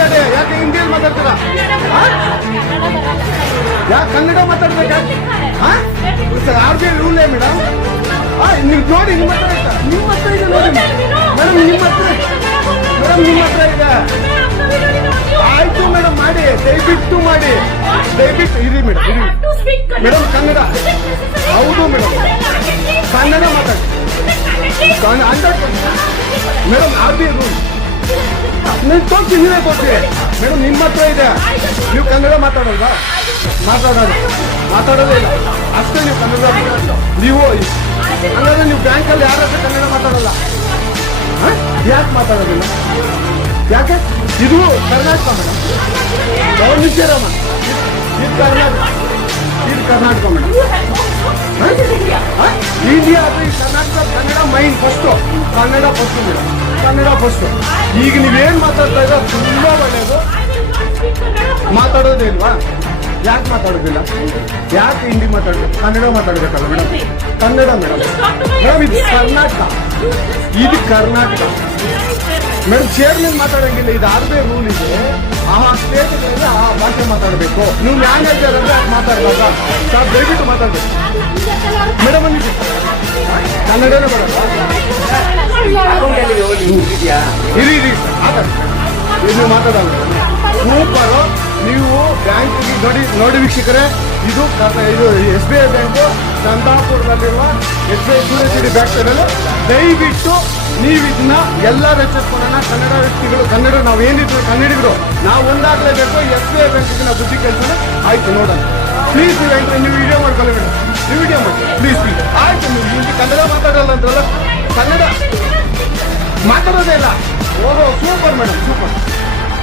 ಮಾತಾಡಿ, ಯಾಕೆ ಹಿಂದಿಯಲ್ಲಿ ಮಾತಾಡ್ತೀರಾ? ಯಾಕೆ ಕನ್ನಡ ಮಾತಾಡ್ಬೇಕಾ? RBI ರೂಲೇ ಮೇಡಮ್. ನೀವು ನೋಡಿ, ನಿಮ್ಮ ಹತ್ರ ಇದೆ, ನಿಮ್ಮ ಹತ್ರ ಇದೆ ನೋಡಿ ಮೇಡಮ್, ನಿಮ್ಮ ಹತ್ರ ಇದೆ. ಆಯ್ತು ಮೇಡಮ್, ಮಾಡಿ, ದಯವಿಟ್ಟು ಮಾಡಿ, ದಯವಿಟ್ಟು ಇರಿ ಮೇಡಮ್, ಇರಿ ಮೇಡಮ್. ಕನ್ನಡ ಹೌದು ಮೇಡಮ್, ಕನ್ನಡ ಮಾತಾಡಿ ಮೇಡಮ್. RBI ರೂಲ್ ನೀವು ತೋರಿಸಿ, ನೀವೇ ತೋರಿಸಿ ಮೇಡಮ್, ನಿಮ್ಮ ಹತ್ರ ಇದೆ. ನೀವು ಕನ್ನಡ ಮಾತಾಡೋದಾ? ಮಾತಾಡೋದೇ ಇಲ್ಲ ಅಷ್ಟೇ. ನೀವು ಕನ್ನಡ ನೀವು ಹಂಗಾದ್ರೆ ನೀವು ಬ್ಯಾಂಕಲ್ಲಿ ಯಾರ ಹತ್ರ ಕನ್ನಡ ಮಾತಾಡಲ್ಲ? ಯಾಕೆ ಮಾತಾಡೋದಿಲ್ಲ? ಯಾಕೆ? ಇದು ಕರ್ನಾಟಕ ಮೇಡಮ್, ನಿಶ್ಚಯರಮ್ಮ, ಇದು ಕರ್ನಾಟಕ ಮೇಡಮ್. ಇಂಡಿಯಾ ಅದು ಈ Karnataka. Kannada main first, Kannada first madam, Kannada first. ಈಗ ನೀವೇನು ಮಾತಾಡ್ತಾ ಇರೋ ತುಂಬ ಒಳ್ಳೆಯದು. ಮಾತಾಡೋದೇ ಇಲ್ವಾ? ಯಾಕೆ ಮಾತಾಡೋದಿಲ್ಲ? ಯಾಕೆ ಹಿಂದಿ ಮಾತಾಡಬೇಕು? ಕನ್ನಡ ಮಾತಾಡಬೇಕಲ್ಲ ಮೇಡಮ್. ಕನ್ನಡ ಮೇಡಮ್. ಮೇಡಮ್ ಇದು ಕರ್ನಾಟಕ, ಇದು ಕರ್ನಾಟಕ ಮೇಡಮ್. ಚೇರ್ಮನ್ ಮಾತಾಡೋಂಗಿಲ್ಲ, ಇದು RBI ರೂಲ್ ಇದೆ. ಆ ಸ್ಟೇಟ್ಗಳಲ್ಲಿ ಆ ಭಾಷೆ ಮಾತಾಡಬೇಕು. ನೀವು ಮ್ಯಾನೇಜರ್ ಅಂದ್ರೆ ಮಾತಾಡ್ಬೇಕಾ? ಸರ್ ದಯವಿಟ್ಟು ಮಾತಾಡ್ಬೇಕು ಮೇಡಮ್. ಬಂದಿದ್ದೀವಿ ಕನ್ನಡನೇ ಬರಲ್ಲ. ಇರಿ ಮಾತಾಡಿ, ಇದು ಮಾತಾಡಲ್ಲ. ಸೂಪರು. ನೀವು ಬ್ಯಾಂಕಿಗೆ ನೋಡಿ ವೀಕ್ಷಕರೇ, ಇದು SBI ಬ್ಯಾಂಕು ಚಂದಾಪುರದಲ್ಲಿರುವ SBI ಯೂನಿವರ್ಸಿಟಿ ಬ್ಯಾಂಕ್ ಸೈಡಲ್ಲಿ. ದಯವಿಟ್ಟು ನೀವು ಇದನ್ನ ಎಲ್ಲರೂ ಎಚ್ಚರಿಸ್ಕೊಳ್ಳೋಣ. ಕನ್ನಡ ವ್ಯಕ್ತಿಗಳು, ಕನ್ನಡ ನಾವು ಏನಿದ್ರು ಕನ್ನಡಿಗರು, ನಾವು ಒಂದಾಗಲೇಬೇಕು. SBI ಬ್ಯಾಂಕಿಗೆ ನಾವು ಬುದ್ಧಿ ಕೆಲಸ ಆಯ್ತು ನೋಡೋಣ. ಪ್ಲೀಸ್ ನೀವು ವಿಡಿಯೋ ಮಾಡ್ಕೊಳ್ಳಿ ಮೇಡಮ್, ನೀವು ವಿಡಿಯೋ ಮಾಡಿ ಪ್ಲೀಸ್. ಆಯ್ತು, ನೀವು ಕನ್ನಡ ಮಾತಾಡಲ್ಲ ಅಂತಲ್ಲ, ಕನ್ನಡ ಮಾತಾಡೋದೇ ಇಲ್ಲ.